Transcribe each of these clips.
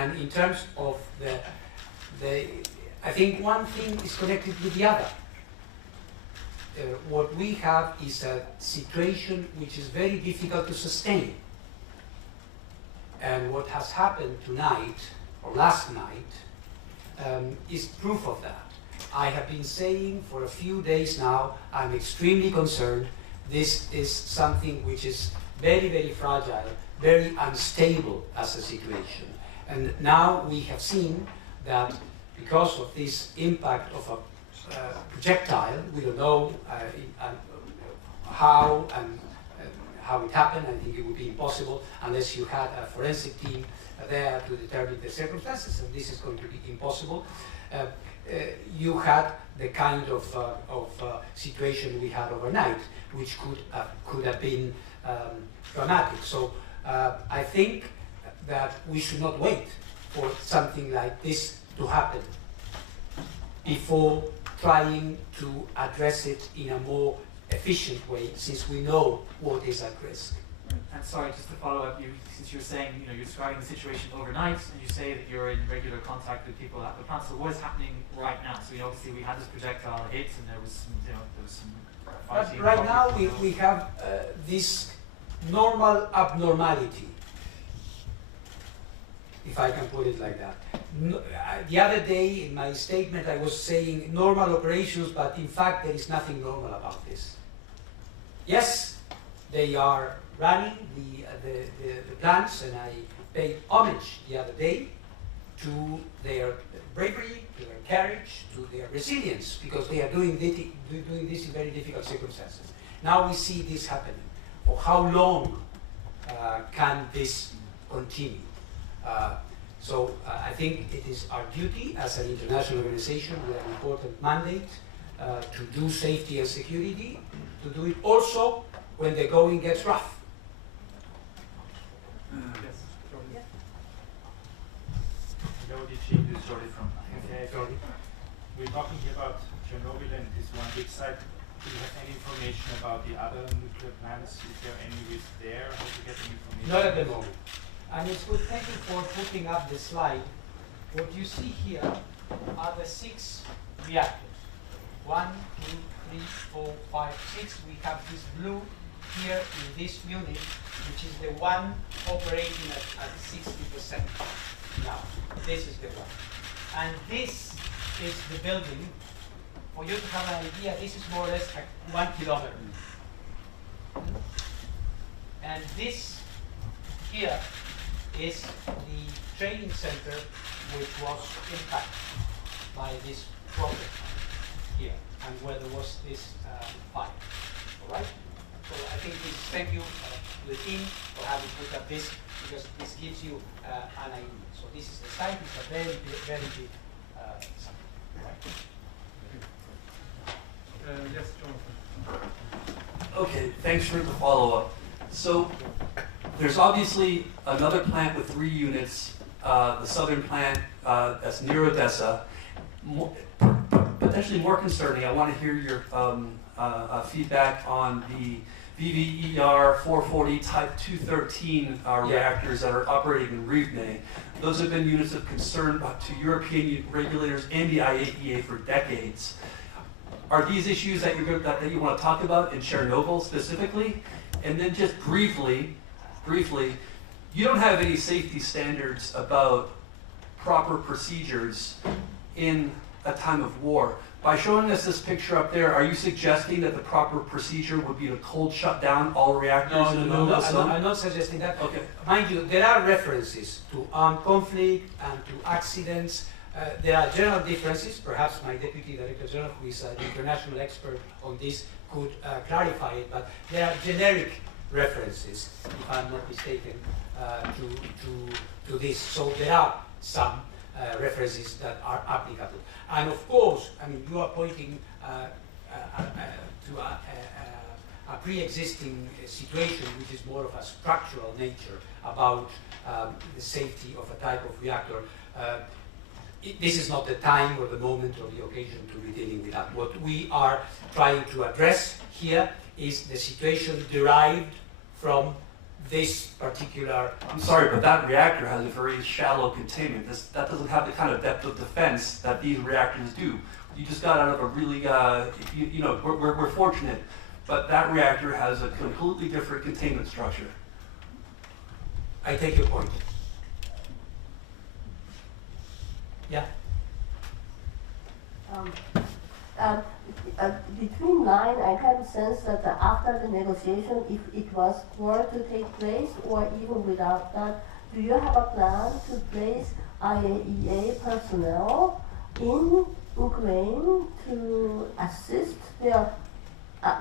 And in terms of I think one thing is connected with the other. What we have is a situation which is very difficult to sustain. And what has happened tonight, or last night, is proof of that. I have been saying for a few days now, I'm extremely concerned. This is something which is very, very fragile, very unstable as a situation. And now we have seen that because of this impact of a projectile, we don't know how it happened. I think it would be impossible unless you had a forensic team there to determine the circumstances, and this is going to be impossible. You had the kind of situation we had overnight, which could have been dramatic. So I think that we should not wait for something like this to happen before trying to address it in a more efficient way, since we know what is at risk. And sorry, just to follow up, since you're saying, you're describing the situation overnight, and you say that you're in regular contact with people at the plant. So what is happening right now? So obviously we had this projectile hit, and there was some fighting. Right now we have this normal abnormality, if I can put it like that. The other day in my statement I was saying normal operations, but in fact there is nothing normal about this. Yes, they are running the plants, and I paid homage the other day to their bravery, to their courage, to their resilience, because they are doing this in very difficult circumstances. Now we see this happening. For how long can this continue? So I think it is our duty as an international organization with an important mandate to do safety and security, to do it also when the going gets rough. Yes. Yeah. Hello, DG, this is Jordi from Jordi. We're talking here about Chernobyl and this one big site. Do you have any information about the other nuclear plants? Is there any risk there? How to get any information? Not at the moment. And it's good, thank you for putting up the slide. What you see here are the 6 reactors. 1, 2, 3, 4, 5, 6. We have this blue here in this unit, which is the one operating at 60% now. This is the one. And this is the building. For you to have an idea, this is more or less 1 kilometer. And this here is the training center which was impacted by this project here, and where there was this fire. All right? So I think this, thank you to the team for having put up this, because this gives you an idea. So this is the site. It's a very big site. Right? Yes, Jonathan. Okay, thanks for the follow-up. So there's obviously another plant with 3 units, the southern plant that's near Odessa. Potentially more concerning, I want to hear your feedback on the VVER 440 Type 213 reactors that are operating in Rivne. Those have been units of concern to European regulators and the IAEA for decades. Are these issues that you want to talk about in Chernobyl specifically? And then just briefly, you don't have any safety standards about proper procedures in a time of war. By showing us this picture up there, are you suggesting that the proper procedure would be to cold shut down all reactors? No, I'm not suggesting that. Okay. Mind you, there are references to armed conflict and to accidents. There are general differences. Perhaps my Deputy Director General, who is an international expert on this, could clarify it, but there are generic references, if I'm not mistaken, to this. So there are some references that are applicable. And of course, I mean, you are pointing to a pre-existing situation which is more of a structural nature about the safety of a type of reactor. This is not the time or the moment or the occasion to be dealing with that. What we are trying to address here is the situation derived from this particular. I'm sorry, but that reactor has a very shallow containment. That doesn't have the kind of depth of defense that these reactors do. You just got out of a really, we're fortunate, but that reactor has a completely different containment structure. I take your point. Yeah. Between line, I can sense that after the negotiation, if it was were to take place, or even without that, do you have a plan to place IAEA personnel in Ukraine to assist their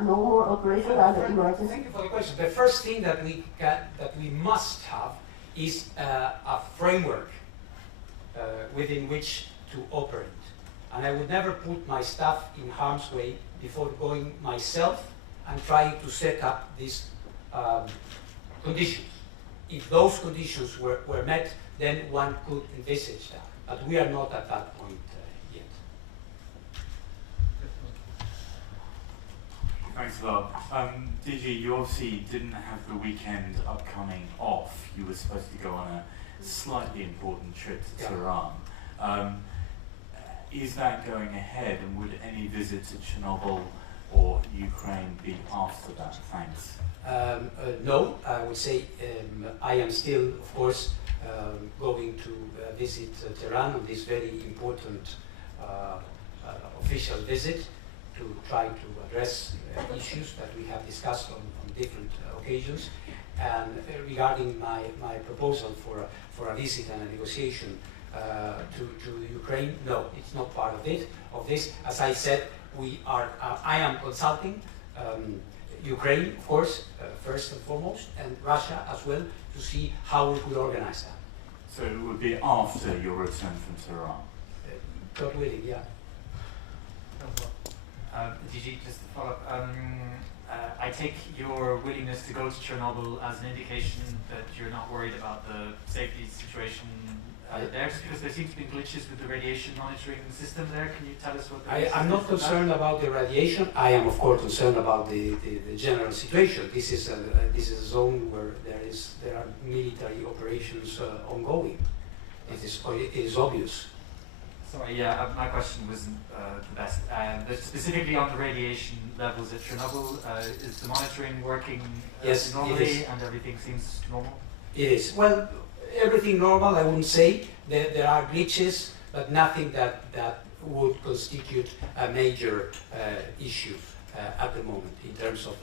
normal operation under emergency? Thank you for the question. The first thing that we must have is a framework within which to operate. And I would never put my staff in harm's way before going myself and trying to set up these conditions. If those conditions were met, then one could envisage that. But we are not at that point yet. Thanks a lot. DG, you obviously didn't have the weekend upcoming off. You were supposed to go on a slightly important trip to Tehran. Is that going ahead, and would any visit to Chernobyl or Ukraine be after that? Thanks. No, I would say I am still, of course, going to visit Tehran on this very important official visit to try to address issues that we have discussed on different occasions. And regarding my proposal for a visit and a negotiation to Ukraine, no, it's not part of this. As I said, I am consulting Ukraine, of course, first and foremost, and Russia as well, to see how we could organize that. So it would be after your return from Tehran? God willing, yeah. DG, just to follow up, I take your willingness to go to Chernobyl as an indication that you're not worried about the safety situation there, just because there seems to be glitches with the radiation monitoring system there. Can you tell us what I'm not concerned about the radiation. I am, of course, concerned about the general situation. This is a zone where there are military operations ongoing. It is obvious. Sorry, yeah, my question wasn't the best. But specifically on the radiation levels at Chernobyl, is the monitoring working yes, normally and everything seems normal? It is. Well, everything normal, I wouldn't say. There are glitches, but nothing that would constitute a major issue at the moment in terms of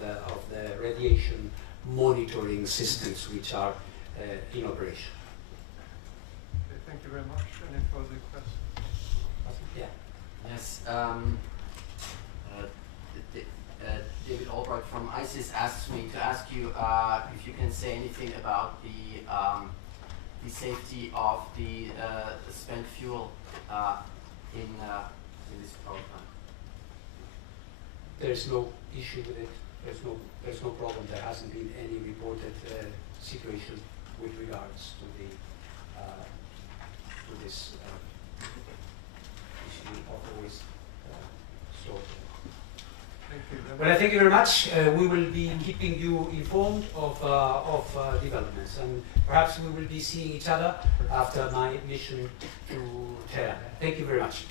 the radiation monitoring systems which are in operation. Okay, thank you very much. Any further questions? Yeah. Yes. David Albright from ISIS asked me to ask you if you can say anything about the safety of the spent fuel in this power plant. There's no issue with it. There's no problem. There hasn't been any reported situation with regards to this issue of waste stored. Thank you very much. Well, I thank you very much. We will be keeping you informed of developments, and perhaps we will be seeing each other after my mission to Tehran. Thank you very much.